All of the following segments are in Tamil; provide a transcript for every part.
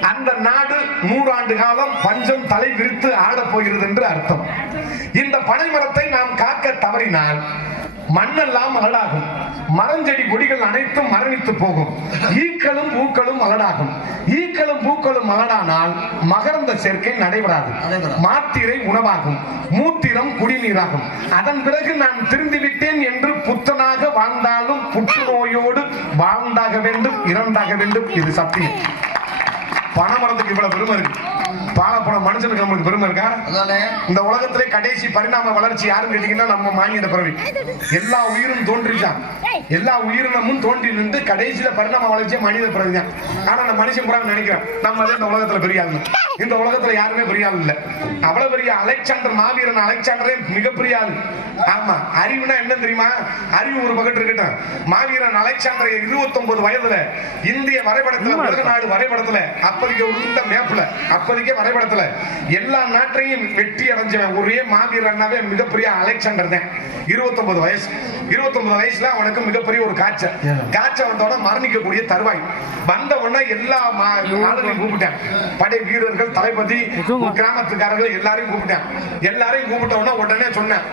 அந்த நாடு நூறாண்டு காலம் பஞ்சம் தலை விரித்து ஆடப் போகிறது என்று அர்த்தம். இந்த பனைமரத்தை நாம் காக்க தவறினால் மண்ணெல்லாம் அலடாகும் மரஞ்செடி கொடிகள் அனைத்தும் மரணித்து போகும். ஈக்களும் பூக்களும் அலடாகும் ஈக்களும் பூக்களும் அலடானால் மகரந்த சேர்க்கை நடைபெறாது. மாத்திரை உணவாகும். மூத்திரம் குடிநீராகும். அதன் பிறகு நான் திருந்தி விட்டேன் என்று புத்தனாக வாழ்ந்தாலும் புற்றுநோயோடு வாழ்ந்தாக வேண்டும் இறந்தாக வேண்டும் இது சத்தியம். பணமரத்துக்கு இவ்வளவு பெருமை இருக்கு. பாலப்பணம் மனுஷனுக்கு நம்மளுக்கு பெருமை இருக்கா? இந்த உலகத்திலே கடைசி பரிணாம வளர்ச்சி யாருன்னு கேட்டீங்கன்னா நம்ம மானிட பிறவி. எல்லா உயிரும் தோன்றிச்சான் எல்லா உயிரினமும் தோன்றி நின்று கடைசியில பரிணாம வளர்ச்சியே மனித பிறவி தான் ஆனா அந்த மனுஷன் புறம் நினைக்கிறேன். நம்ம இந்த உலகத்துல பெரிய இந்த உலகத்துல யாருமே பெரிய ஆள் இல்ல. அவ்வளவு பெரிய அலெக்சாண்டர் மாவீரன் அலெக்சாண்டரே மிகப்பெரிய ஆளு. ஆமா அறிவுனா என்ன தெரியுமா? அறிவு ஒரு பக்கத்து இருக்கட்டும். மாவீரன் அலெக்சாண்டர் 29 வயதுல இந்திய வரைபடத்துல உலக நாடு வரைபடத்துல அப்போதைக்கு உருண்ட மேப்ல அப்போதைக்கு வரைபடத்துல எல்லா நாட்டையும் வெற்றி அடைஞ்சவன் ஒரே மாவீரன்னாவே மிகப்பெரிய அலெக்சாண்டர் தான். 29 வயசு. 29 வயசுல அவனுக்கு மிகப்பெரிய ஒரு காய்ச்சல் காய்ச்சல் வந்தோட மரணிக்கக்கூடிய தருவாய். வந்த உடனே எல்லா நாடுகளையும் கூப்பிட்டேன். படை வீரர்கள் தளபதி கிராமத்துக்காரர்கள் எல்லாரையும் கூப்பிட்டேன். எல்லாரையும் கூப்பிட்ட உடனே உடனே சொன்னேன்.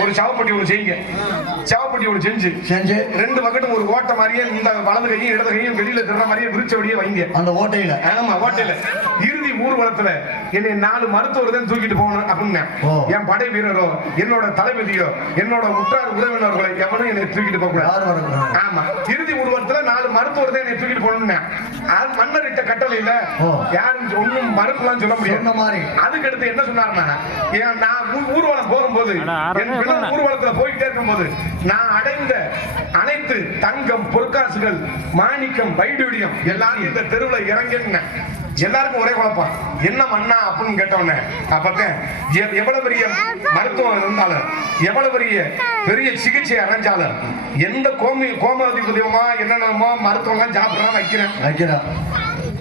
ஒரு சவப்பட்டி ஒன்று செய்யுங்க. சவப்பட்டி ஒன்று செஞ்சு. செஞ்சு. ரெண்டு பக்கெட்டும் ஒரு ஓட்டை மாதிரியே இந்த வலது கையும் இடது கையும் வெளியில திருற மாதிரியே விரிச்ச வெளியே வைங்க. அந்த ஓட்டையில. ஆமா ஓட்டையில. இறுதி ஊர்வலத்துல என்னை நாலு மருத்துவர் தான் தூக்கிட்டு போகணும் அப்படின்னு. என் படை வீரரோ என்னோட தளபதியோ என்னோட உற்றார் உறவினர்களை எவனும் என்னை தூக்கிட்டு போக கூடாது. ஆமா. இறுதி ஊர்வலத்துல நாலு மருத்துவர் தான் என்னை தூக்கிட்டு போகணும்னு. மன்னர் இட்ட கட்டளை இல்ல ஓ. யாரும் ஒண்ணும் மறுக்கலாம் சொல்ல முடியாது. மாதிரி. அதுக்கு அடுத்து என்ன சொன்னாருன்னா நான் ஊர்வலம் போகும்போது என் ஊர்வலத்துல போயிட்டே இருக்கும்போது நான் அடைந்த அனைத்து தங்கம் பொற்காசுகள் மாணிக்கம் வைடூரியம் எல்லாரும் இந்த தெருவுல இறங்கின எல்லாருக்கும் ஒரே குழப்பம். என்ன மண்ணா அப்படின்னு கேட்டவன அப்பதான் எவ்வளவு பெரிய மருத்துவம் இருந்தாலும் எவ்வளவு பெரிய பெரிய சிகிச்சை அடைஞ்சாலும் எந்த கோமி கோமாதிபதியமா என்னென்னமோ மருத்துவம்லாம் சாப்பிடலாம் வைக்கிறேன். வைக்கிறான்.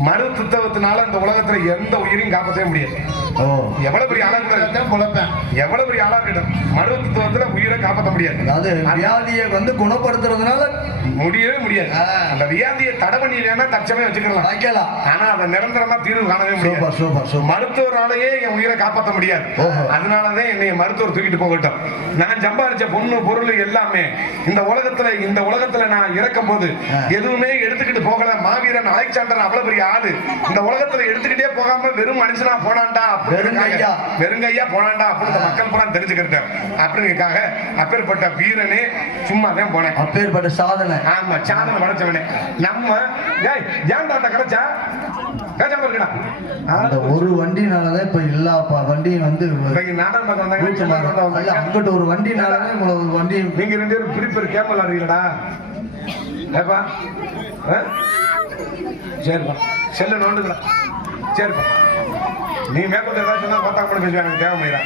மருத்துவத்தினால இந்த உலகத்துல எந்த உயிரையும் காப்பாற்றவே முடியாது. ஓ. எவ்வளவு பெரிய ஆளா இருக்கட்டும் எவ்வளவு பெரிய ஆளா இருக்கட்டும். மருத்துவத்துல உயிரை காப்பாற்ற முடியாது. அதாவது வியாதியை வந்து குணப்படுத்துறதுனால முடியவே முடியாது. அந்த வியாதியை தடை பண்ணி வேணா தற்சமே வச்சுக்கலாம். வைக்கலாம். ஆனா அதை நிரந்தரமா தீர்வு காணவே சூப்பர் முடியாது மருத்துவராலேயே என் உயிரை காப்பாற்ற முடியாது. அதனாலதான் என்னை மருத்துவர் தூக்கிட்டு போகட்டும். நான் சம்பாதிச்ச பொண்ணு பொருள் எல்லாமே இந்த உலகத்துல இந்த உலகத்துல நான் இறக்கும் போது. எதுவுமே எடுத்துக்கிட்டு போகல. மாவீரன் அலெக்சாண்டர் அவ்வளவு பெரிய ஆளு. இந்த உலகத்துல எடுத்துக்கிட்டே போகாம வெறும் மனுஷனா போனான்டா வெறும் கையா. வெறுங்கையா போனான்டா அப்படின்னு மக்கள் பூரா தெரிஞ்சுக்கிட்டேன் அப்படிங்கிறதுக்காக அப்பேற்பட்ட வீரனே சும்மா தான் போனேன். அப்பேற்பட்ட சாதனை. ஆமா சாதனை படைச்சவனே. நம்ம ஏய் ஏன்டா அந்த கிடைச்சா அந்த ஒரு வண்டினாலதான் இப்ப எல்லா வண்டியும் வந்து அங்கிட்டு ஒரு வண்டினாலதான் இவ்வளவு வண்டி நீங்க ரெண்டு பேரும் பிரிப்பர் கேமல் அறியலடா ஏப்பா? ஆ? சரிப்பா. செல்ல நோண்டுங்களா சரிப்பா. நீ மேற்கொண்டு ஏதாவது சொன்னா பார்த்தா கூட பேசுவேன் எனக்கு தேவைமையா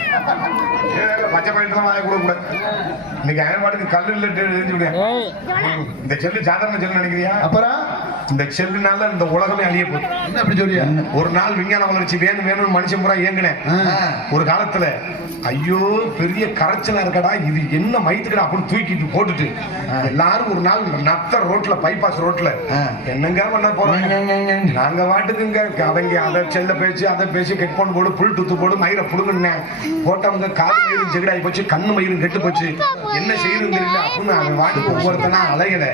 பச்சை பயிரெல்லாம் வாங்க கூட கூட. இன்னைக்கு அயன் பாட்டுக்கு கல்லு இல்லை விடுவேன் ம். இந்த செல்லு சாதாரண செல்லு நினைக்கிறியா? அப்புறம்? இந்த செல்லுனால இந்த உலகமே அழிய போகுது. என்ன அப்படி சொல்றியா? ஒரு நாள் விஞ்ஞான வளர்ச்சி வேணும் வேணும்னு மனுஷன் பூரா இயங்குனேன். ஒரு காலத்துல ஐயோ பெரிய கரைச்சலா இருக்கடா இது என்ன மயத்துக்கடா அப்படின்னு தூக்கிட்டு போட்டுட்டு எல்லாரும் ஒரு நாள் நத்த ரோட்ல பைபாஸ் ரோட்ல. என்னங்க பண்ண போறாங்க நாங்க வாட்டுக்குங்க அவங்க அதை செல்ல பேச்சு அதை பேசி ஹெட்போன் போடு புல் துத்து போடு மயிரை புடுங்கன்னேன் போட்டவங்க காது மயிரும் செகுடாகி போச்சு கண்ணு மயிரும் கெட்டு போச்சு. என்ன செய்யறது தெரியல அப்படின்னு அவன் வாட்டுக்கு ஒவ்வொருத்தனா அலையல.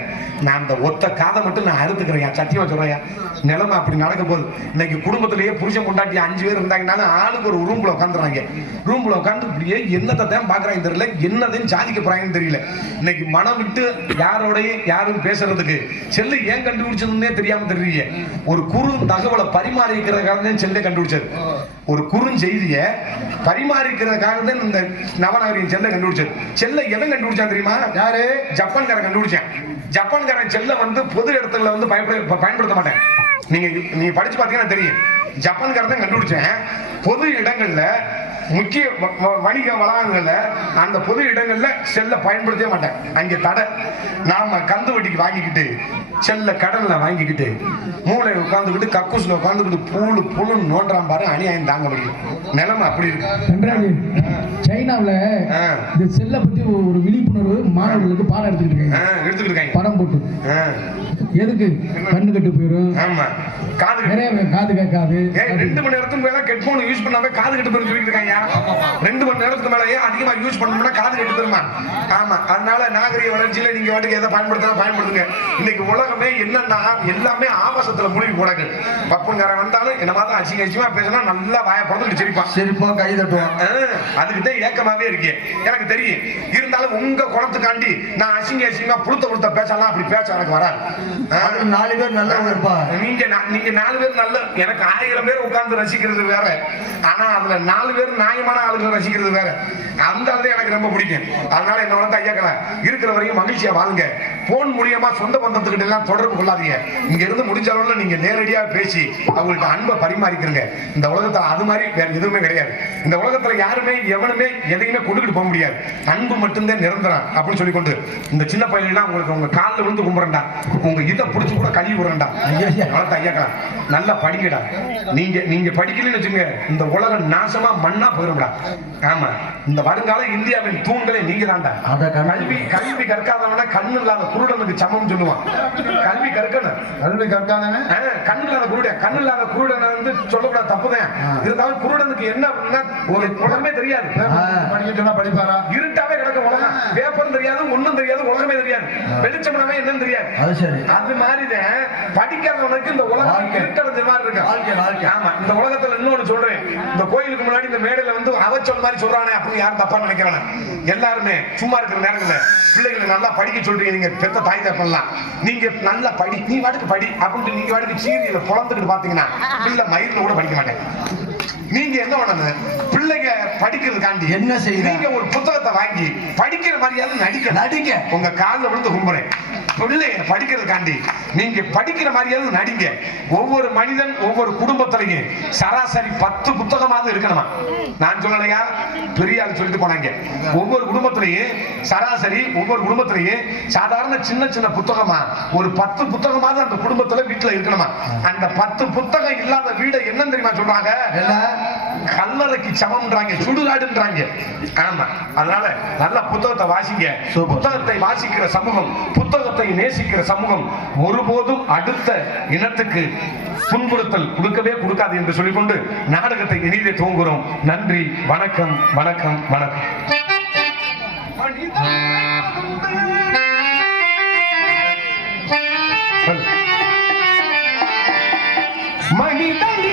நான் அந்த ஒத்த காதை மட்டும் நான் அறுத்துக்கிறேன். சத்தியமா சொல்றையா? நிலைமை அப்படி நடக்க போகுது இன்னைக்கு குடும்பத்திலேயே புருஷன் பொண்டாட்டி அஞ்சு பேர் இருந்தாங்கனாலும் ஆளுக்கு ஒரு ரூம்ல உட்காந்துறாங்க ரூம்ல உட்காந்து இப்படியே என்னத்தை தான் பாக்குறாங்க தெரியல என்னதையும் சாதிக்க போறாங்கன்னு தெரியல. இன்னைக்கு மனம் விட்டு யாரோடையும் யாரும் பேசுறதுக்கு செல்லு ஏன் கண்டுபிடிச்சதுன்னே தெரியாம தெரியல ஒரு குறு தகவலை பரிமாறிக்கிறதுக்காக தான் செல்லை கண்டுபிடிச்சது. ஒரு குறுஞ்செய்திய பரிமாறிக்கிறதுக்காக தான் இந்த நவநகரின் செல்லை கண்டுபிடிச்சது. செல்லை எவன் கண்டுபிடிச்சான் தெரியுமா? யாரு? ஜப்பான்காரன் கண்டுபிடிச்சான். ஜப்பான்காரன் செல்ல வந்து பொது இடத்துல வந்து பயன்படுத்த மாட்டேன். நீங்க நீங்க படிச்சு பாத்தீங்கன்னா தெரியும். ஜப்பான்காரன் தான் கண்டுபிடிச்சேன். பொது இடங்கள்ல முக்கிய வணிக வளாகங்கள்ல அந்த பொது இடங்கள்ல செல்ல பயன்படுத்தவே மாட்டேன். அங்க தடை. நாம கந்து வட்டிக்கு வாங்கிக்கிட்டு செல்ல கடன்ல வாங்கிக்கிட்டு மூளையில உட்காந்துக்கிட்டு கக்கூஸ்ல உட்காந்துக்கிட்டு புழு புழு நோண்டுறான் பாரு அநியாயம் தாங்க முடியும். நிலைமை அப்படி இருக்கு. சைனாவுல. இந்த செல்லை பத்தி ஒரு விழிப்புணர்வு மாணவர்களுக்கு பாடம் எடுத்துக்கிட்டு இருக்காங்க. எடுத்துக்கிட்டு இருக்காங்க. படம் போட்டு. எதுக்கு கண்ணு கட்டு போயிடும் ஆமா. காது. நிறைய காது கேட்காது. ரெண்டு மணி நேரத்துக்கு மேல ஹெட்போன் யூஸ் பண்ணாம காது கட்டு போயிரும் சொல்லிட்டு இருக்காங்க. ரெண்டு மணி நேரத்துக்கு மேல அதிகமா யூஸ் பண்ணோம்னா காது கட்டு போயிருமா? ஆமா. அதனால நாகரிக வளர்ச்சியில நீங்க வாட்டுக்கு எதை பயன்படுத்தலாம் பயன்படுத்துங்க. இன்னைக்கு உலகமே என்னன்னா எல்லாமே ஆபாசத்துல மூழ்கி போனது பப்புங்காரன் வந்தாலும் என்ன பார்த்தா அசிங்க அசிங்கமா பேசினா நல்லா வாய பிறந்து சிரிப்பான். சிரிப்பா கை தட்டுவான். அதுக்கு தான் ஏக்கமாவே இருக்கேன் எனக்கு தெரியும். இருந்தாலும் உங்க குணத்துக்காண்டி நான் அசிங்க அசிங்கமா புழுத்த புழுத்த பேசலாம். அப்படி பேச எனக்கு வராது. நாலு பேர் நல்லவங்க இருப்பா. நீங்க நீங்க நாலு பேர் நல்ல எனக்கு ஆயிரம் பேர் உட்கார்ந்து ரசிக்கிறது வேற. ஆனா அதுல நாலு பேர் நியாயமான ஆளுங்களை ரசிக்கிறது வேற. அந்த ஆளு எனக்கு ரொம்ப பிடிக்கும். அதனால என்ன வளர்த்து ஐயாக்கள இருக்கிற வரையும் மகிழ்ச்சியா வாழுங்க. போன் மூலியமா சொந்த பந்தத்துக்கிட்ட எல்லாம் தொடர்பு கொள்ளாதீங்க. இங்க இருந்து முடிஞ்ச அளவுல நீங்க நேரடியா பேசி அவங்கள்ட்ட அன்பை பரிமாறிக்கிறங்க இந்த உலகத்துல அது மாதிரி வேற எதுவுமே கிடையாது. இந்த உலகத்துல யாருமே எவனுமே எதையுமே கொண்டுகிட்டு போக முடியாது. அன்பு மட்டும்தான் நிரந்தரம் அப்படின்னு சொல்லி கொண்டு இந்த சின்ன பையன் உங்களுக்கு உங்க காலில் விழுந்து கும்பிடுறேன்டா உங்க இதை பிடிச்சி கூட கழுவி விடுறேன்டா. ஐயா. வளர்த்த ஐயாக்கா நல்லா படிங்கடா. நீங்க நீங்க படிக்கலன்னு வச்சுங்க இந்த உலகம் நாசமா மண்ணா போயிரும்டா. ஆமா இந்த வருங்கால இந்தியாவின் தூண்களே நீங்க தான்டா கல்வி கல்வி கற்காதவன கண்ணு இல்லாத குருடனுக்கு சமம் சொல்லுவான். கல்வி கற்கணும். கல்வி கற்காதவன். கண்ணு இல்லாத குருடன். கண்ணு இல்லாத குருடனை வந்து சொல்லக்கூடாது தப்புதான். இருந்தாலும் குருடனுக்கு என்ன ஒரு உலகமே தெரியாது. படிக்க சொன்னா படிப்பாரா? இருட்டாவே கிடக்க உலகம் பேப்பரும் தெரியாது ஒண்ணும் தெரியாது உலகமே தெரியாது வெளிச்சம்னாவே என்னன்னு தெரியாது. அது சரி. அது மாதிரிதான் படிக்காதவனுக்கு இந்த உலகம். இருட்டடைஞ்ச மாதிரி இருக்கு. ஆமா. இந்த உலகத்துல இன்னொன்னு சொல்றேன். இந்த கோயிலுக்கு முன்னாடி இந்த மேடையில வந்து அவச்சொல் மாதிரி சொல்றானே அப்படின்னு யாரும் தப்பா நினைக்கிறானே எல்லாருமே சும்மா இருக்கிற நேரங்கள்ல பிள்ளைகளை நல்லா படிக்க சொல்றீங்க. நீங்க பெத்த தாய் தப்பலாம் நீங்க நல்லா படி. நீ வாட்டுக்கு படி அப்படின்ட்டு நீங்க வாட்டுக்கு சீரியல பொழந்துக்கிட்டு பாத்தீங்கன்னா பிள்ளை மயிரில் கூட படிக்க மாட்டேன். நீங்க என்ன பண்ணணும்? பிள்ளைங்க படிக்கிறதுக்காண்டி என்ன செய்யணும்? நீங்க ஒரு புத்தகத்தை வாங்கி படிக்கிற மாதிரியாவது நடிக்க நடிக்க. உங்க கால்ல விழுந்து கும்புறேன். பிள்ளைய படிக்கிறதுக்காண்டி நீங்க படிக்கிற மாதிரியாவது நடிங்க. ஒவ்வொரு மனிதன் ஒவ்வொரு குடும்பத்திலையும் சராசரி பத்து புத்தகமாவது இருக்கணுமா? நான் சொல்லலையா? பெரிய ஆள் சொல்லிட்டு போனாங்க. ஒவ்வொரு குடும்பத்திலையும் சராசரி ஒவ்வொரு குடும்பத்திலையும் சாதாரண சின்ன சின்ன புத்தகமா ஒரு பத்து புத்தகமாவது அந்த குடும்பத்துல வீட்டுல இருக்கணுமா? அந்த பத்து புத்தகம் இல்லாத வீடை என்ன தெரியுமா சொல்றாங்க? கல்லறைக்கு சமம்ன்றாங்க சுடுகாடுன்றாங்க ஆமா அதனால நல்ல புத்தகத்தை வாசிங்க. புத்தகத்தை வாசிக்கிற சமூகம் புத்தகத்தை நேசிக்கிற சமூகம் ஒருபோதும் அடுத்த இனத்துக்கு துன்புறுத்தல் கொடுக்கவே கொடுக்காது என்று சொல்லிக்கொண்டு நாடகத்தை இனிதே துவங்குகிறோம் நன்றி வணக்கம் வணக்கம் வணக்கம். மனிதன்